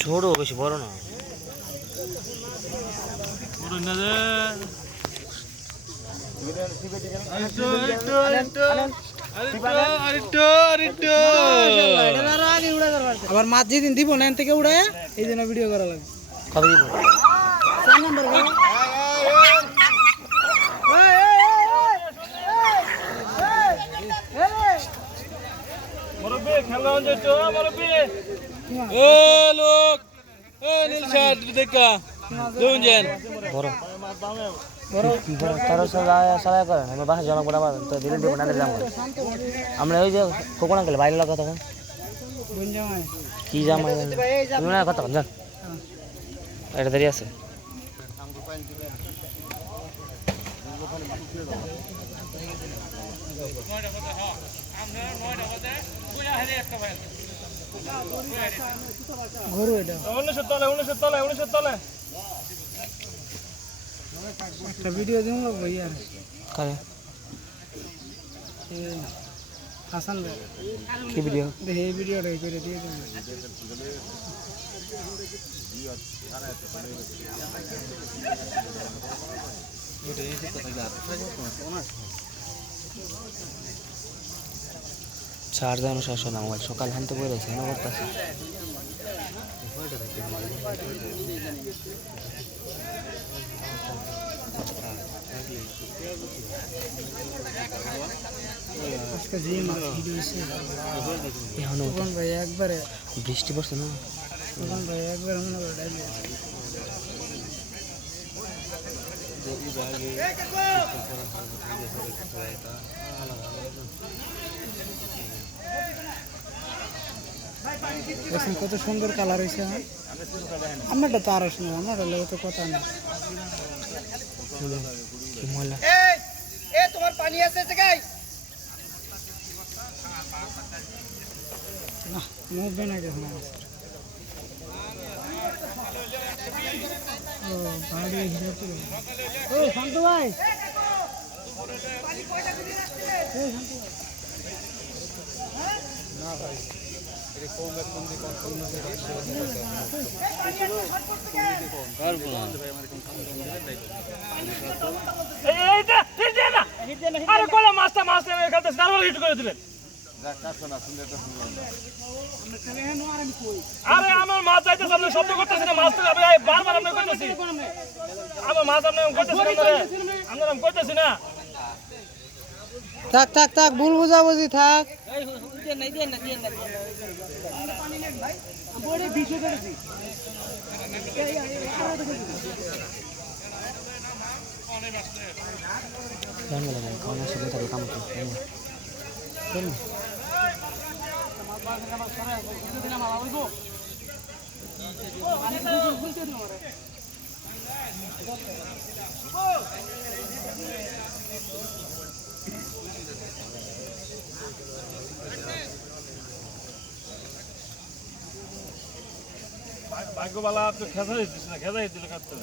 ছোট বেশি বড় না আবার মাছ যেদিন দিব না থেকে উড়ায় এই জন্য ভিডিও করা লাগবে কত দিব মুরব্বি খেলা হচ্ছে তো মুরব্বি এ লোক এ নীল শার্ট দেখা দুজন বড় বড় তার সারা করেন আমি বাসা জমা পড়া তো দিলে দেবো না দিলে আমরা ওই যে কোকোনা গেলে বাইরে লাগা তখন কি জামাই তুমি না কথা জান এটা দেরি আছে গরু এটা 19 তলে একটা ভিডিও দিন লোক ভাইয়া কারে হাসান ভাই কি ভিডিও দেখে এই ভিডিওটা করে দিয়ে দেন চার্জার শেষ হয় না মোবাইল সকাল হানতে বই রয়েছে না করতেছে আজকে যে মাছ ভিডিও হইছে এখন তখন ভাই একবারে বৃষ্টি পড়ছে না তখন ভাই একবারে মনে করে ডাইলে দেখুন কত সুন্দর কালার হয়েছে আমারটা তো আরো সুন্দর আমার হলে তো কথা না কি ময়লা তোমার পানি আছে জায়গায় না মুভবে না দেখুন ও বাড়ি হিরো তো ও শান্ত ভাই না ভাই এরকম একদম আরে কোলা মাছটা খেলতেছে তারপর হিট করে দিলেন আরে আমার মাছ যাইতেছে আপনি শব্দ করতেছেন মাছ তো আমি বারবার আপনি করতেছি আমার মাছ আপনি করতেছি না থাক থাক থাক ভুল বুঝাবুঝি থাক জানবো লাগে কারণ আসলে তাকে কাম করতে ভাগ্যবালা তো খেজা দিচ্ছিস না খেজা দিল কাটতে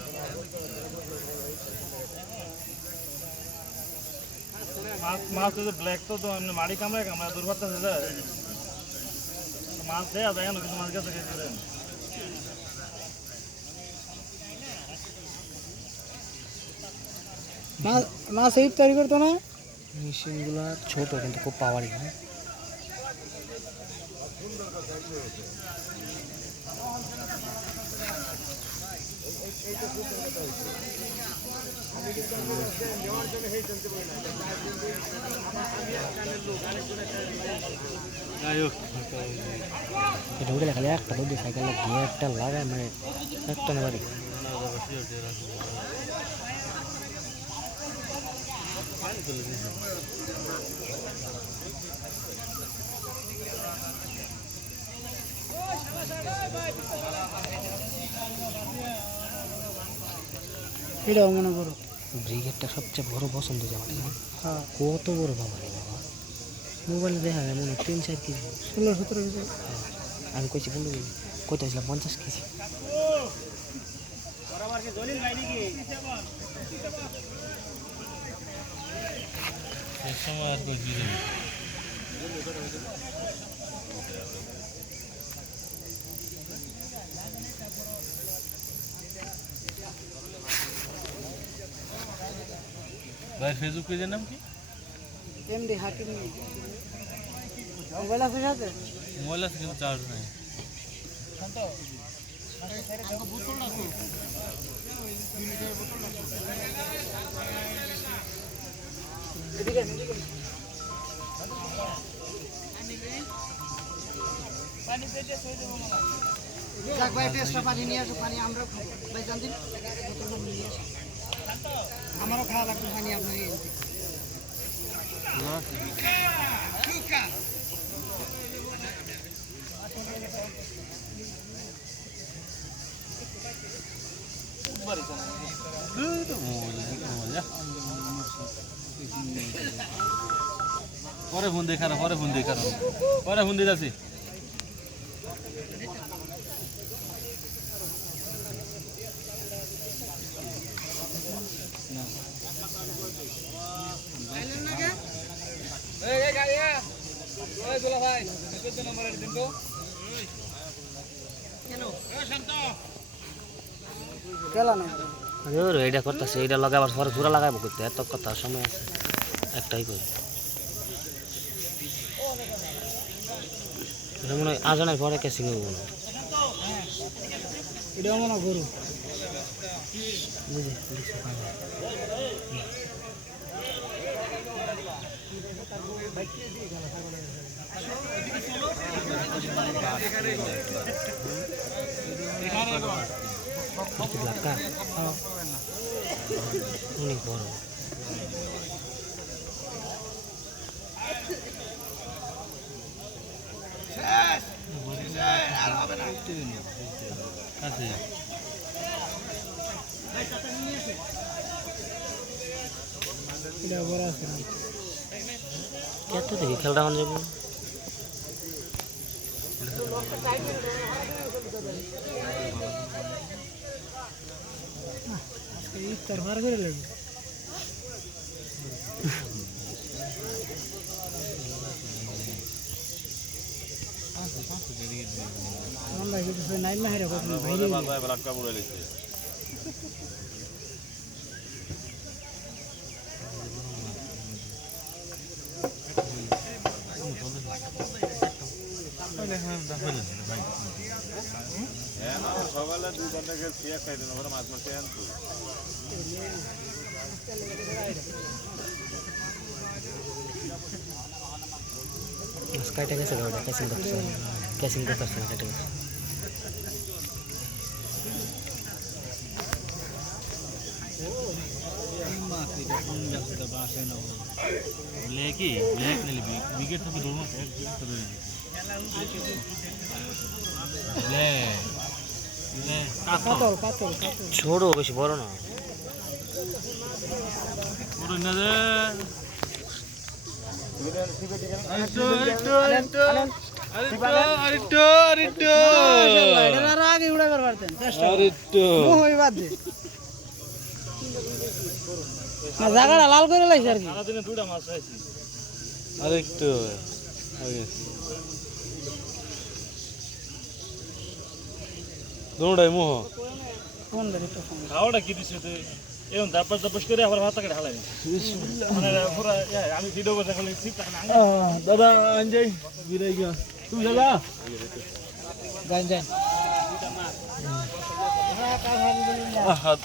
মাছ তো ব্ল্যাক তো মাড়ি কামড়ায় দুর্ভাগ্য মাছ দেয়া যায় না কিন্তু মাছ গেছে মাছ এই তৈরি করতো না মেশিনগুলো ছোট কিন্তু খুব পাওয়ারি হ্যাঁ ঢুকে খালি একটা দুধ সাইকেল গিয়ারটা লাগায় মানে একটা নেবারি এটাও মনে করো ব্রিগেডটা সবচেয়ে বড় পছন্দ আমার কত বড় বাবা রে বাবা মোবাইলে দেখা যায় মনে 3-4 কেজি 16-17 কেজি আমি কইছি 15 কেজি কত ছিল 50 কেজি সময় আর কই দিবেন ফেসবুক পেজের নাম কি? এমডি হাকিম মোবাইল আছে সাথে মোবাইল আছে কিন্তু চার্জ নাই। যাক ভাই টেস্টটা পানি নিয়ে আসো, পানি আমরা খাবো ভাই জানতেন আমারও খাওয়া লাগবে পানি আপনার পরে ফোন দেখানো, পরে ফোন দেখানো, পরে ফোন দিয়ে যাচ্ছি। কেলা না এইটা করতেছে, এইটা লাগাবার পরে পুরা লাগাবো করতে এত কথা সময় আছে একটাই করি। এটা মনে হয় আজানের পরে ক্যাসিং হইব না। এটা মনে গরু বুঝে অনেক বড় এটা বড় আছে কত দেখি খেলটা মানে যাবো ইফতার বার করে লাগবে আমরা কিছু নাই মাহেরা কত বাইরে সকালে 2 ঘন্টা খেয়ে খাইতেন, ওরা মাছ মারতে আনতো। কেটে গেছে গাড়িটা, ক্যাসিং করতেছে না, কেটে গেছে। কাতল কাতল কাতল ছোট বেশি বড় না। আগে উড়াবার পারতেন জায়গাটা লাল করে লাইছে আর কি সারাদিনে 2টা মাছ খাইছি। আরেকটু দৌড়াই মোহ ফোন ধরে তো ফোন খাওয়াটা কি দিছে তুই? এরকম দাপাস দাপাস করে আবার ভাত কেটে ঢালাই মানে পুরো আমি ভিডিও করে দেখালে ঠিক থাকে না। দাদা আনজাই বিরাই গিয়া তুমি যাবা যাই যাই হাত